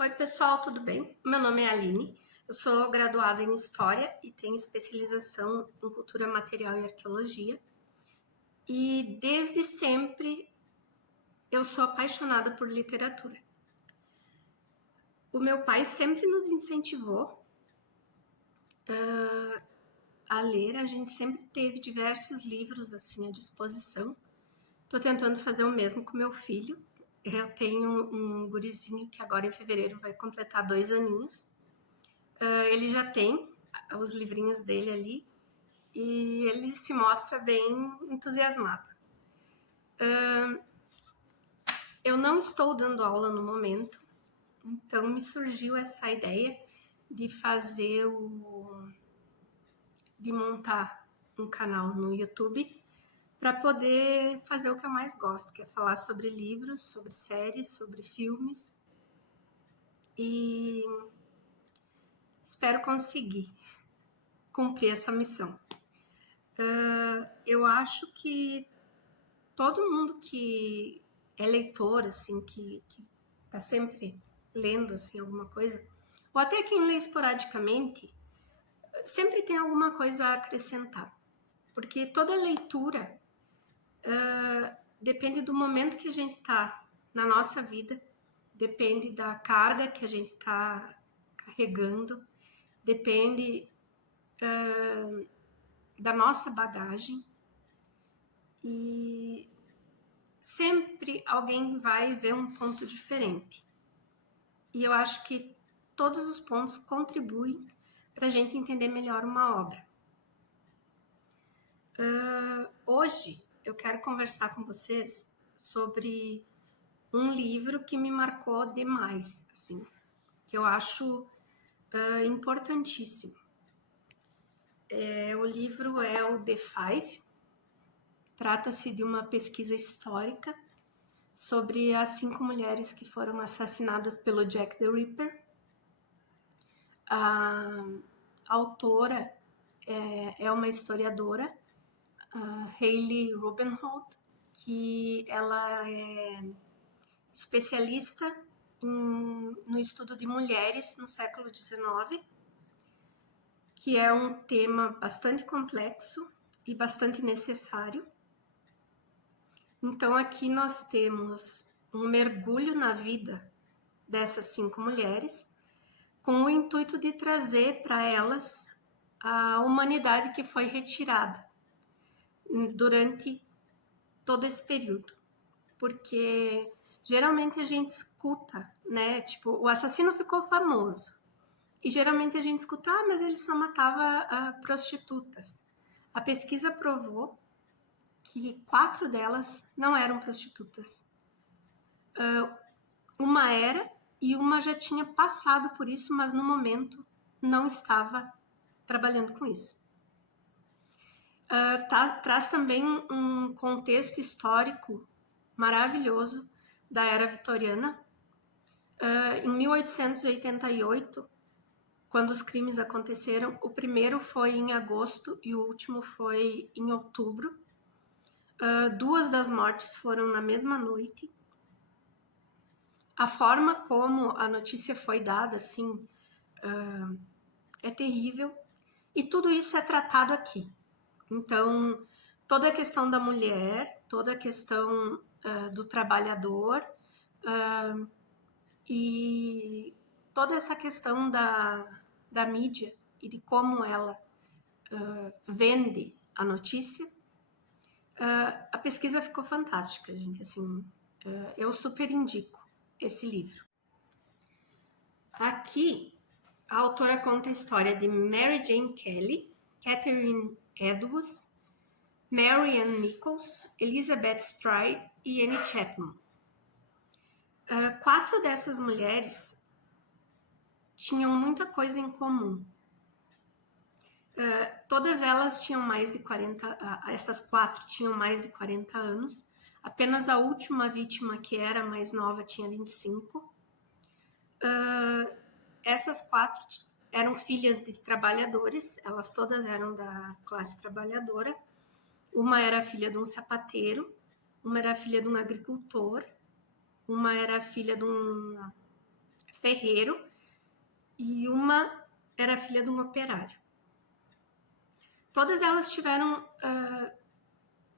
Oi, pessoal, tudo bem? Meu nome é Aline, eu sou graduada em História e tenho especialização em Cultura Material e Arqueologia. E desde sempre eu sou apaixonada por literatura. O meu pai sempre nos incentivou a ler, a gente sempre teve diversos livros assim à disposição. Estou tentando fazer o mesmo com meu filho. Eu tenho um gurizinho que agora em fevereiro vai completar 2 aninhos. Ele já tem os livrinhos dele ali e ele se mostra bem entusiasmado. Eu não estou dando aula no momento, então me surgiu essa ideia de de montar um canal no YouTube para poder fazer o que eu mais gosto, que é falar sobre livros, sobre séries, sobre filmes, e espero conseguir cumprir essa missão. Eu acho que todo mundo que é leitor, assim, que tá sempre lendo, assim, alguma coisa, ou até quem lê esporadicamente, sempre tem alguma coisa a acrescentar. Porque toda leitura depende do momento que a gente tá na nossa vida, depende da carga que a gente tá carregando, depende da nossa bagagem. E sempre alguém vai ver um ponto diferente. E eu acho que todos os pontos contribuem para a gente entender melhor uma obra. Hoje eu quero conversar com vocês sobre um livro que me marcou demais, assim, que eu acho importantíssimo. O livro é o The Five. Trata-se de uma pesquisa histórica sobre as 5 mulheres que foram assassinadas pelo Jack the Ripper. A autora é uma historiadora, Hayley Rubenhold, que ela é especialista no estudo de mulheres no século XIX, que é um tema bastante complexo e bastante necessário. Então aqui nós temos um mergulho na vida dessas 5 mulheres, com o intuito de trazer para elas a humanidade que foi retirada durante todo esse período. Porque geralmente a gente escuta, né? Tipo, o assassino ficou famoso. E geralmente a gente escuta, mas ele só matava prostitutas. A pesquisa provou que 4 delas não eram prostitutas. Uma era, e uma já tinha passado por isso, mas no momento não estava trabalhando com isso. Traz também um contexto histórico maravilhoso da era vitoriana. Em 1888, quando os crimes aconteceram, o primeiro foi em agosto e o último foi em outubro. 2 das mortes foram na mesma noite. A forma como a notícia foi dada, assim, é terrível. E tudo isso é tratado aqui. Então, toda a questão da mulher, toda a questão do trabalhador e toda essa questão da mídia e de como ela vende a notícia, a pesquisa ficou fantástica, gente. Assim, eu super indico esse livro. Aqui, a autora conta a história de Mary Jane Kelly, Catherine Edwards, Mary Ann Nichols, Elizabeth Stride e Annie Chapman. 4 dessas mulheres tinham muita coisa em comum. Todas elas tinham mais de 40, essas 4 tinham mais de 40 anos. Apenas a última vítima, que era mais nova, tinha 25. Essas 4 eram filhas de trabalhadores, elas todas eram da classe trabalhadora. Uma era filha de um sapateiro, uma era filha de um agricultor, uma era filha de um ferreiro e uma era filha de um operário. Todas elas tiveram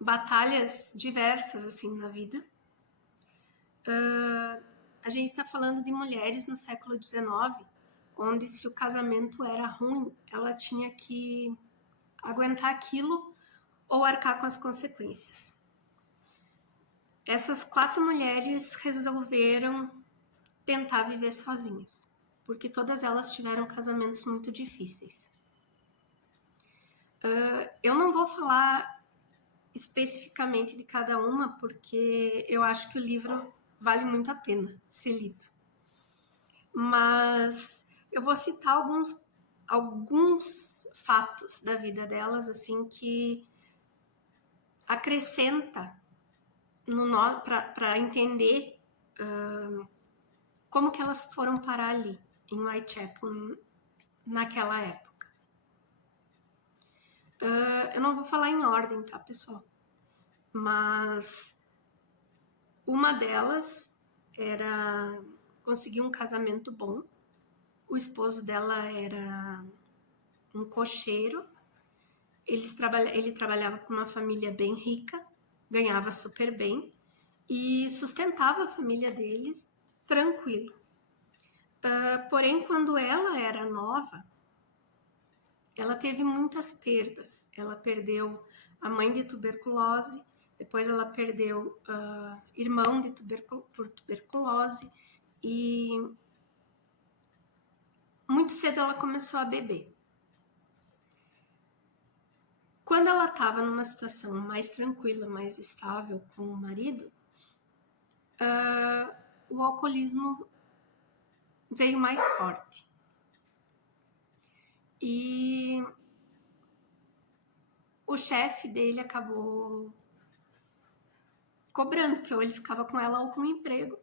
batalhas diversas assim na vida. A gente está falando de mulheres no século XIX, onde se o casamento era ruim, ela tinha que aguentar aquilo ou arcar com as consequências. Essas 4 mulheres resolveram tentar viver sozinhas, porque todas elas tiveram casamentos muito difíceis. Eu não vou falar especificamente de cada uma, porque eu acho que o livro vale muito a pena ser lido. Mas eu vou citar alguns fatos da vida delas, assim, que acrescenta para entender como que elas foram parar ali, em Whitechapel, naquela época. Eu não vou falar em ordem, tá, pessoal? Mas uma delas era conseguir um casamento bom. O esposo dela era um cocheiro. Ele trabalhava com uma família bem rica, ganhava super bem e sustentava a família deles tranquilo. Porém, quando ela era nova, ela teve muitas perdas. Ela perdeu a mãe de tuberculose, depois ela perdeu irmão por tuberculose e muito cedo ela começou a beber. Quando ela estava numa situação mais tranquila, mais estável com o marido, o alcoolismo veio mais forte. E o chefe dele acabou cobrando, que ou ele ficava com ela ou com o emprego,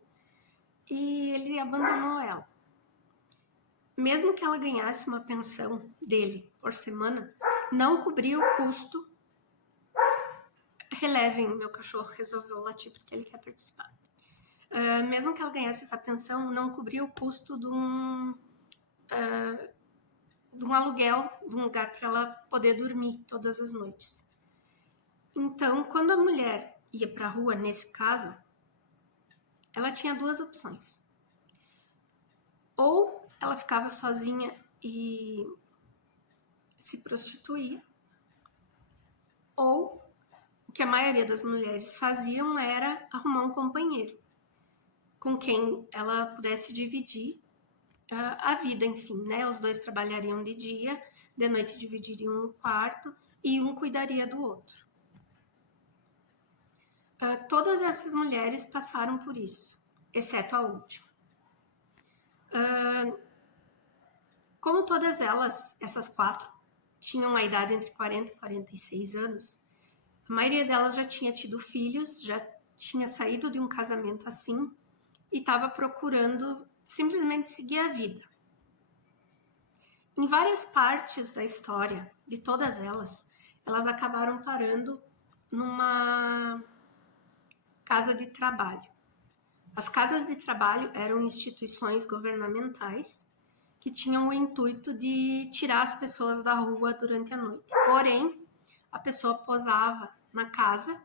e ele abandonou ela. Mesmo que ela ganhasse uma pensão dele por semana, não cobria o custo. Relevem, meu cachorro resolveu latir porque ele quer participar. Mesmo que ela ganhasse essa pensão, não cobria o custo de um aluguel, de um lugar para ela poder dormir todas as noites. Então, quando a mulher ia para a rua, nesse caso, ela tinha 2 opções. Ou ela ficava sozinha e se prostituía, ou o que a maioria das mulheres faziam era arrumar um companheiro com quem ela pudesse dividir a vida, enfim, né? Os 2 trabalhariam de dia, de noite dividiriam um quarto e um cuidaria do outro. Todas essas mulheres passaram por isso, exceto a última. Como todas elas, essas 4, tinham a idade entre 40 e 46 anos, a maioria delas já tinha tido filhos, já tinha saído de um casamento assim e estava procurando simplesmente seguir a vida. Em várias partes da história de todas elas acabaram parando numa casa de trabalho. As casas de trabalho eram instituições governamentais que tinham o intuito de tirar as pessoas da rua durante a noite. Porém, a pessoa posava na casa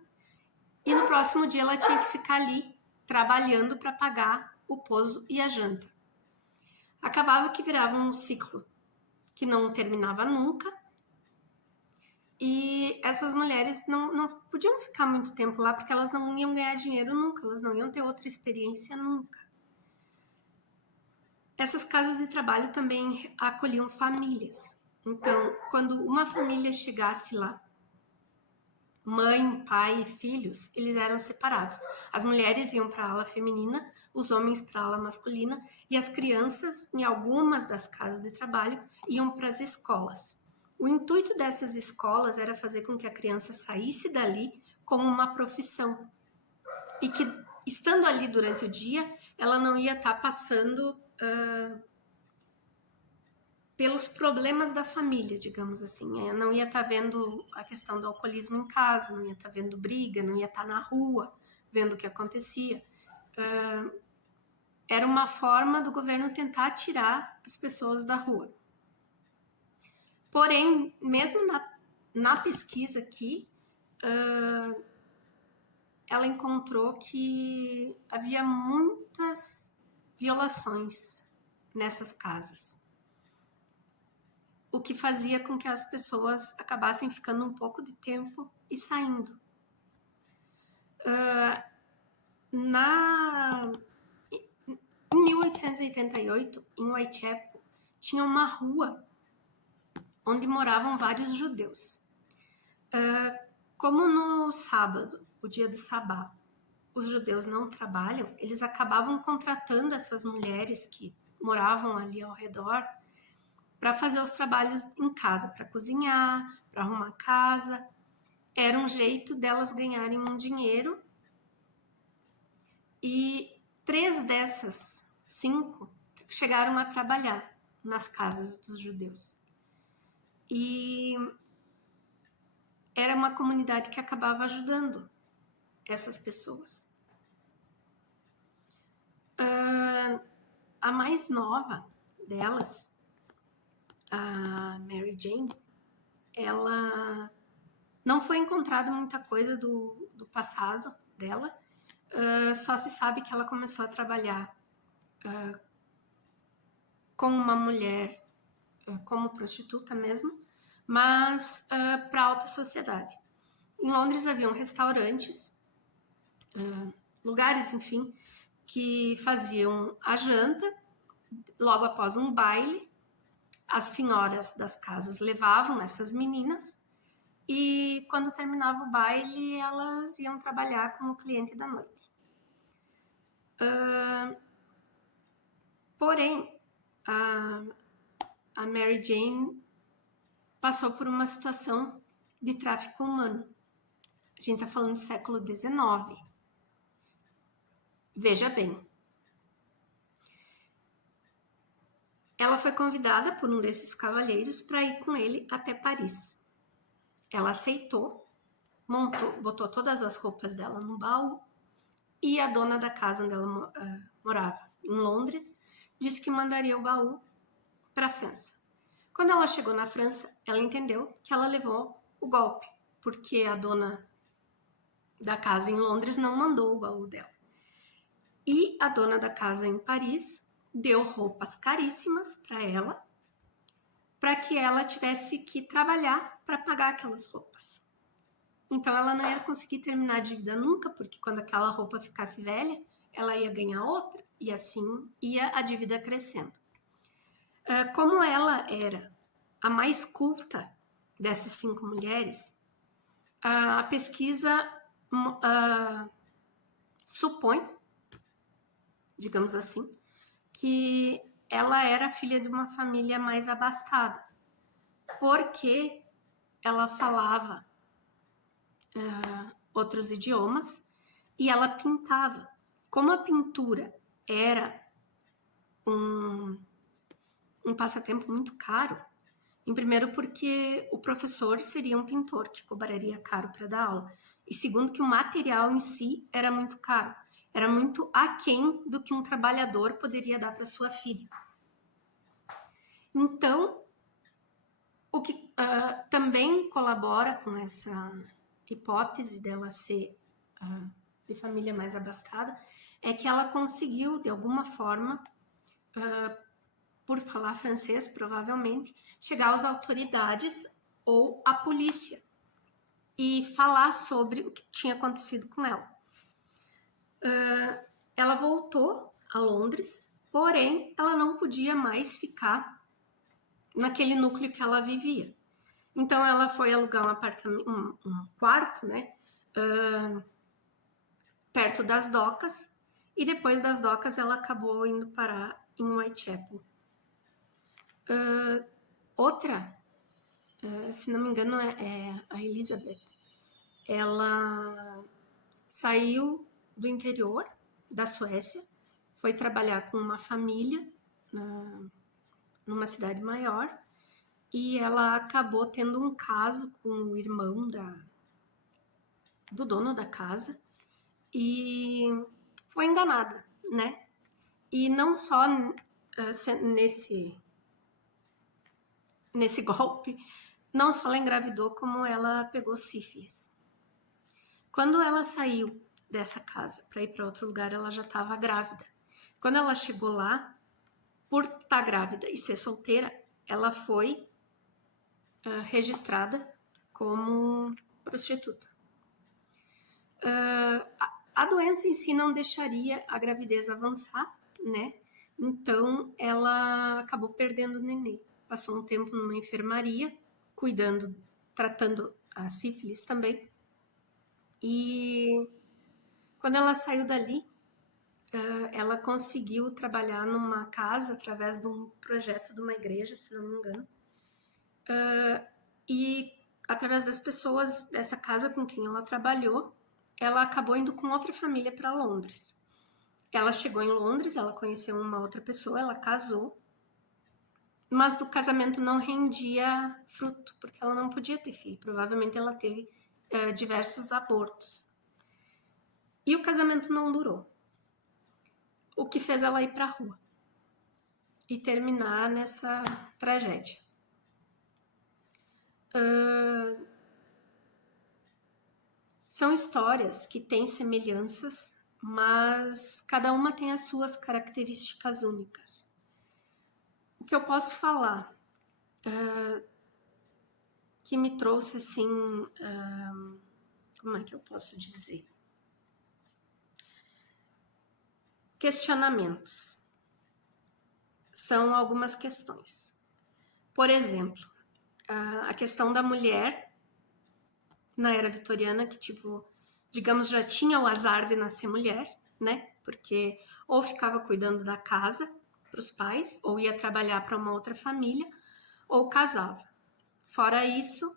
e no próximo dia ela tinha que ficar ali trabalhando para pagar o pouso e a janta. Acabava que virava um ciclo que não terminava nunca e essas mulheres não podiam ficar muito tempo lá porque elas não iam ganhar dinheiro nunca, elas não iam ter outra experiência nunca. Essas casas de trabalho também acolhiam famílias. Então, quando uma família chegasse lá, mãe, pai e filhos, eles eram separados. As mulheres iam para a ala feminina, os homens para a ala masculina e as crianças, em algumas das casas de trabalho, iam para as escolas. O intuito dessas escolas era fazer com que a criança saísse dali como uma profissão e que, estando ali durante o dia, ela não ia estar passando pelos problemas da família, digamos assim. Eu não ia estar vendo a questão do alcoolismo em casa, não ia estar vendo briga, não ia estar na rua vendo o que acontecia. era uma forma do governo tentar tirar as pessoas da rua. Porém, mesmo na pesquisa aqui, ela encontrou que havia muitas violações nessas casas, o que fazia com que as pessoas acabassem ficando um pouco de tempo e saindo. Em 1888, em Whitechapel, tinha uma rua onde moravam vários judeus. Como no sábado, o dia do sabá, os judeus não trabalham, eles acabavam contratando essas mulheres que moravam ali ao redor para fazer os trabalhos em casa, para cozinhar, para arrumar casa. Era um jeito delas ganharem um dinheiro. E 3 dessas 5 chegaram a trabalhar nas casas dos judeus. E era uma comunidade que acabava ajudando essas pessoas. A mais nova delas, a Mary Jane, ela não foi encontrada muita coisa do passado dela, só se sabe que ela começou a trabalhar com uma mulher, como prostituta mesmo, mas para a alta sociedade. Em Londres haviam restaurantes, lugares, enfim, que faziam a janta logo após um baile. As senhoras das casas levavam essas meninas e quando terminava o baile elas iam trabalhar como cliente da noite. Porém, a Mary Jane passou por uma situação de tráfico humano. A gente está falando do século XIX. Veja bem. Ela foi convidada por um desses cavalheiros para ir com ele até Paris. Ela aceitou, botou todas as roupas dela no baú e a dona da casa onde ela morava, em Londres, disse que mandaria o baú para a França. Quando ela chegou na França, ela entendeu que ela levou o golpe, porque a dona da casa em Londres não mandou o baú dela. E a dona da casa em Paris deu roupas caríssimas para ela, para que ela tivesse que trabalhar para pagar aquelas roupas. Então ela não ia conseguir terminar a dívida nunca, porque quando aquela roupa ficasse velha, ela ia ganhar outra e assim ia a dívida crescendo. Como ela era a mais culta dessas 5 mulheres, a pesquisa supõe, digamos assim, que ela era filha de uma família mais abastada, porque ela falava outros idiomas e ela pintava. Como a pintura era um passatempo muito caro, em primeiro porque o professor seria um pintor que cobraria caro para dar aula, e segundo que o material em si era muito caro, era muito aquém do que um trabalhador poderia dar para sua filha. Então, o que também colabora com essa hipótese dela ser de família mais abastada é que ela conseguiu, de alguma forma, por falar francês, provavelmente, chegar às autoridades ou à polícia e falar sobre o que tinha acontecido com ela. Ela voltou a Londres, porém, ela não podia mais ficar naquele núcleo que ela vivia. Então, ela foi alugar um apartamento, um quarto, né, perto das docas, e depois das docas ela acabou indo parar em Whitechapel. Outra, se não me engano, é a Elizabeth. Ela saiu do interior da Suécia, foi trabalhar com uma família numa cidade maior, e ela acabou tendo um caso com o irmão do dono da casa e foi enganada, né? E não só nesse golpe, não só ela engravidou, como ela pegou sífilis. Quando ela saiu dessa casa para ir para outro lugar, ela já estava grávida. Quando ela chegou lá, por estar grávida e ser solteira, ela foi registrada como prostituta. A doença em si não deixaria a gravidez avançar, né? Então, ela acabou perdendo o nenê. Passou um tempo numa enfermaria, cuidando, tratando a sífilis também. E quando ela saiu dali, ela conseguiu trabalhar numa casa através de um projeto de uma igreja, se não me engano. E através das pessoas dessa casa com quem ela trabalhou, ela acabou indo com outra família para Londres. Ela chegou em Londres, ela conheceu uma outra pessoa, ela casou, mas do casamento não rendia fruto, porque ela não podia ter filho. Provavelmente ela teve diversos abortos. E o casamento não durou. O que fez ela ir para a rua e terminar nessa tragédia. São histórias que têm semelhanças, mas cada uma tem as suas características únicas. O que eu posso falar que me trouxe assim, como é que eu posso dizer? Questionamentos. São algumas questões. Por exemplo, a questão da mulher na era vitoriana, que tipo, digamos, já tinha o azar de nascer mulher, né? Porque ou ficava cuidando da casa para os pais, ou ia trabalhar para uma outra família, ou casava. Fora isso,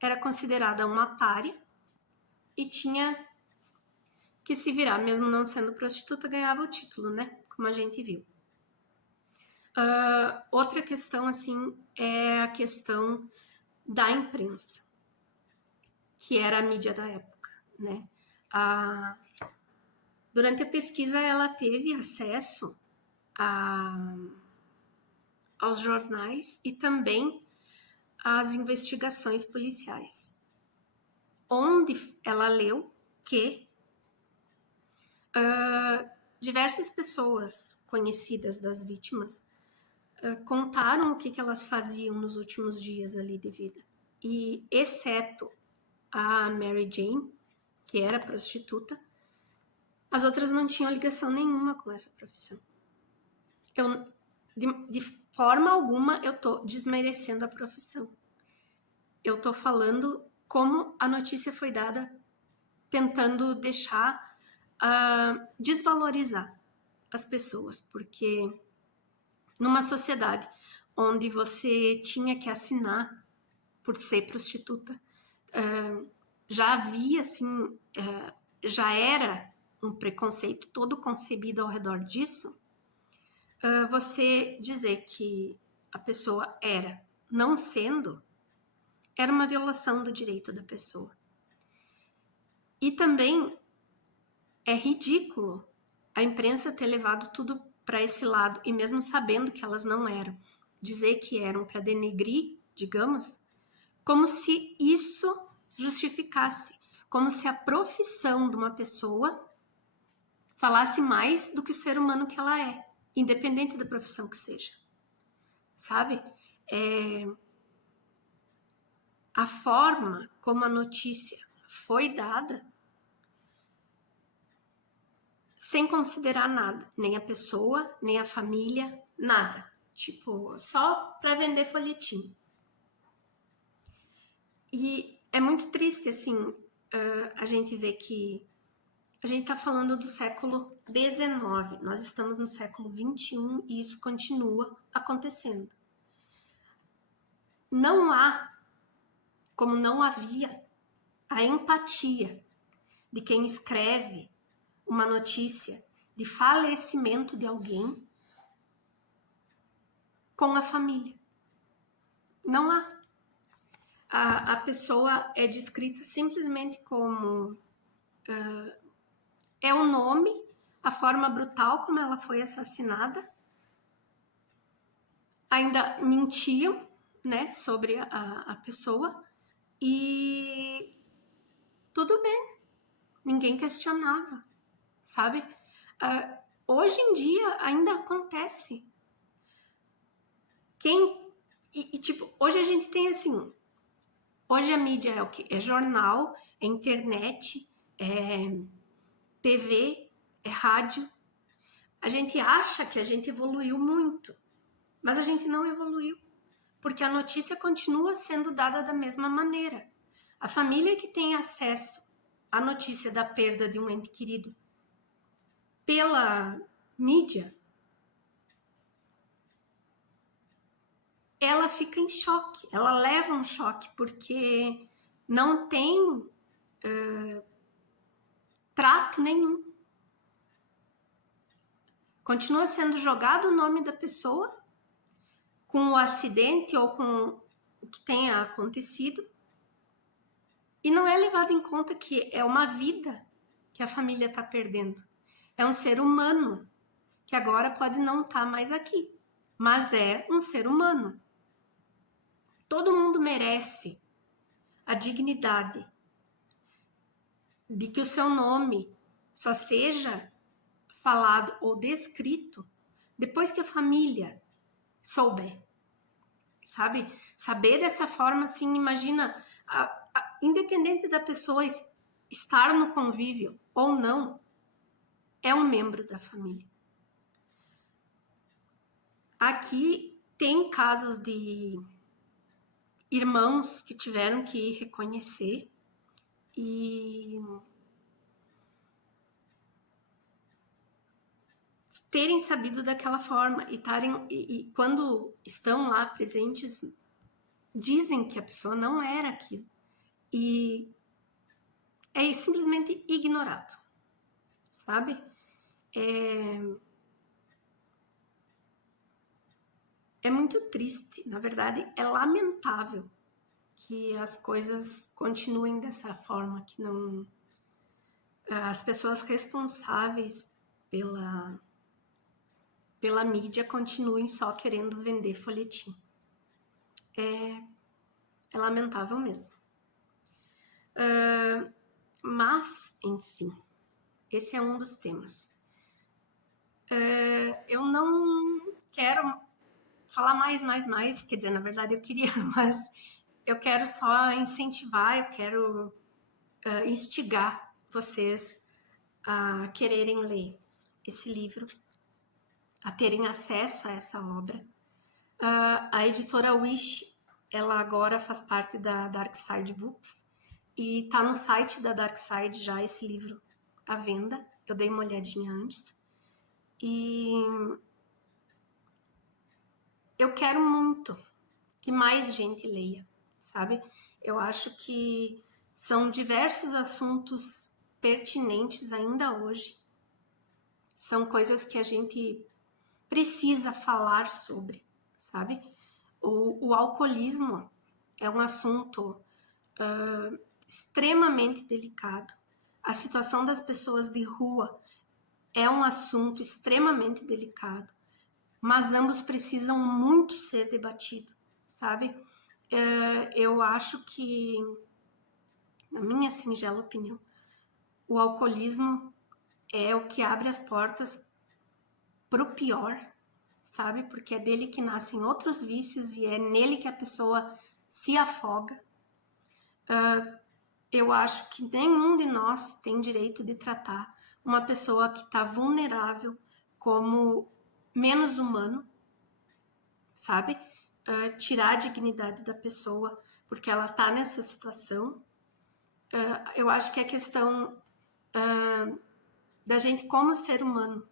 era considerada uma pária e tinha que se virar, mesmo não sendo prostituta, ganhava o título, né? Como a gente viu. Outra questão, assim, é a questão da imprensa, que era a mídia da época, né? Durante a pesquisa, ela teve acesso aos jornais e também às investigações policiais, onde ela leu que diversas pessoas conhecidas das vítimas contaram o que elas faziam nos últimos dias ali de vida. E, exceto a Mary Jane, que era prostituta, as outras não tinham ligação nenhuma com essa profissão. De forma alguma, eu tô desmerecendo a profissão. Eu tô falando como a notícia foi dada, tentando deixar, desvalorizar as pessoas, porque numa sociedade onde você tinha que assinar por ser prostituta, já havia, assim, já era um preconceito todo concebido ao redor disso. Você dizer que a pessoa era, não sendo, era uma violação do direito da pessoa. E também é ridículo a imprensa ter levado tudo para esse lado, e mesmo sabendo que elas não eram, dizer que eram para denegrir, digamos, como se isso justificasse, como se a profissão de uma pessoa falasse mais do que o ser humano que ela é, independente da profissão que seja, sabe? A forma como a notícia foi dada, sem considerar nada, nem a pessoa, nem a família, nada. Tipo, só para vender folhetim. E é muito triste, assim, a gente ver que a gente está falando do século XIX, nós estamos no século XXI e isso continua acontecendo. Não há, como não havia, a empatia de quem escreve uma notícia de falecimento de alguém com a família. Não há. A pessoa é descrita simplesmente como é o nome, a forma brutal como ela foi assassinada. Ainda mentiam, né, sobre a pessoa, e tudo bem, ninguém questionava, sabe? Hoje em dia ainda acontece. Tipo, hoje a gente tem assim, hoje a mídia é o quê? É jornal, é internet, é TV, é rádio. A gente acha que a gente evoluiu muito, mas a gente não evoluiu, porque a notícia continua sendo dada da mesma maneira. A família que tem acesso à notícia da perda de um ente querido pela mídia, ela fica em choque, ela leva um choque, porque não tem trato nenhum. Continua sendo jogado o nome da pessoa com o acidente ou com o que tenha acontecido, e não é levado em conta que é uma vida que a família está perdendo. É um ser humano que agora pode não estar mais aqui, mas é um ser humano. Todo mundo merece a dignidade de que o seu nome só seja falado ou descrito depois que a família souber, sabe? Saber dessa forma, assim, imagina, independente da pessoa estar no convívio ou não, é um membro da família. Aqui tem casos de irmãos que tiveram que reconhecer e terem sabido daquela forma e quando estão lá presentes, dizem que a pessoa não era aquilo e é simplesmente ignorado, sabe? É muito triste, na verdade é lamentável que as coisas continuem dessa forma, que não as pessoas responsáveis pela mídia continuem só querendo vender folhetim. É lamentável mesmo. Mas, enfim, esse é um dos temas. Eu não quero falar mais, quer dizer, na verdade eu queria, mas eu quero só incentivar, eu quero instigar vocês a quererem ler esse livro, a terem acesso a essa obra. A editora Wish, ela agora faz parte da Darkside Books e tá no site da Darkside já esse livro à venda. Eu dei uma olhadinha antes. E eu quero muito que mais gente leia, sabe? Eu acho que são diversos assuntos pertinentes ainda hoje. São coisas que a gente precisa falar sobre, sabe? O alcoolismo é um assunto extremamente delicado. A situação das pessoas de rua é um assunto extremamente delicado, mas ambos precisam muito ser debatidos, sabe? Eu acho que, na minha singela opinião, o alcoolismo é o que abre as portas para o pior, sabe? Porque é dele que nascem outros vícios e é nele que a pessoa se afoga. Eu acho que nenhum de nós tem direito de tratar uma pessoa que está vulnerável como menos humano, sabe? Tirar a dignidade da pessoa porque ela está nessa situação. Eu acho que é questão da gente como ser humano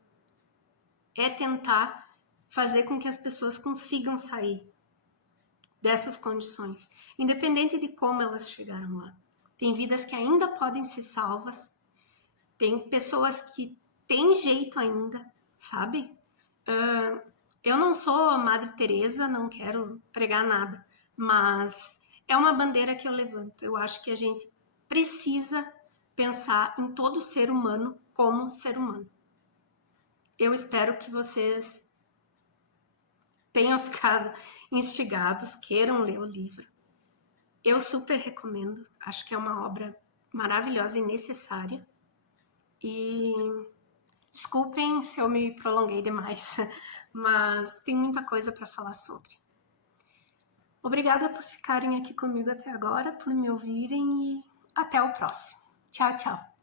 é tentar fazer com que as pessoas consigam sair dessas condições, independente de como elas chegaram lá. Tem vidas que ainda podem ser salvas, tem pessoas que têm jeito ainda, sabe? Eu não sou a Madre Teresa, não quero pregar nada, mas é uma bandeira que eu levanto. Eu acho que a gente precisa pensar em todo ser humano como ser humano. Eu espero que vocês tenham ficado instigados, queiram ler o livro. Eu super recomendo, acho que é uma obra maravilhosa e necessária. E desculpem se eu me prolonguei demais, mas tem muita coisa para falar sobre. Obrigada por ficarem aqui comigo até agora, por me ouvirem e até o próximo. Tchau, tchau!